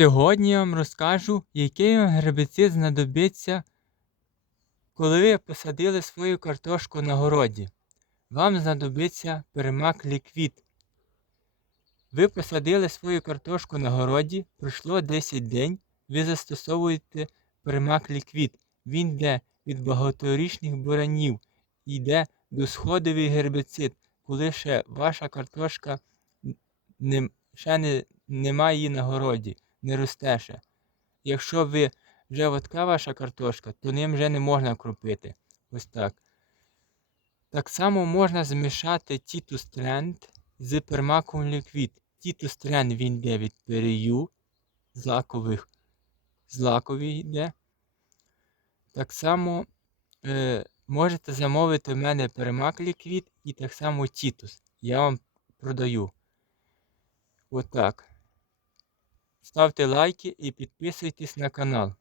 Сьогодні я вам розкажу, який вам гербіцид знадобиться, коли ви посадили свою картошку на городі. Вам знадобиться перемак ліквід. Ви посадили свою картошку на городі, пройшло 10 день, ви застосовуєте перемак ліквід. Він йде від багаторічних буранів, йде досходовий гербіцид, коли ще ваша картошка не, ще не, немає її на городі не росте ще. Якщо ви вже от така ваша картошка, то ним вже не можна кропити. Ось так. Так само можна змішати Тітус Тренд з пермаком ліквід. Тітус Тренд він йде від перею, з лакових, з лаковий йде. Так само е, можете замовити в мене перемак ліквід і так само Тітус. Я вам продаю. Отак. Ставте лайки і підписуйтесь на канал.